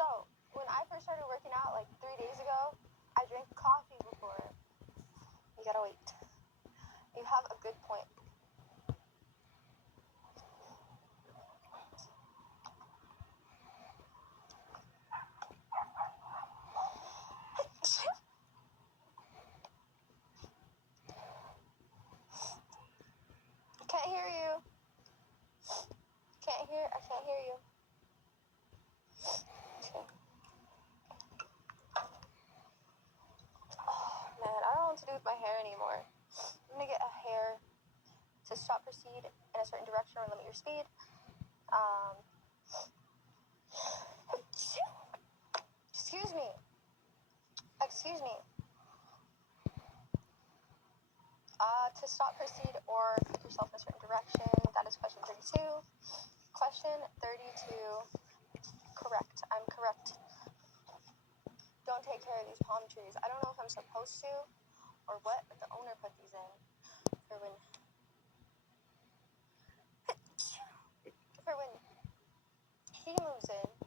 So, when I first started working out like 3 days ago, I drank coffee before. You gotta wait. You have a good point. Can't hear you. I can't hear you. Okay. Oh man, I don't know what to do with my hair anymore. I'm gonna get a hair to stop, proceed in a certain direction or limit your speed. Excuse me. To stop, proceed, or put yourself in a certain direction. That is question 32. Question 32. Correct. I'm correct. Don't take care of these palm trees. I don't know if I'm supposed to or what, but the owner put these in for when he moves in.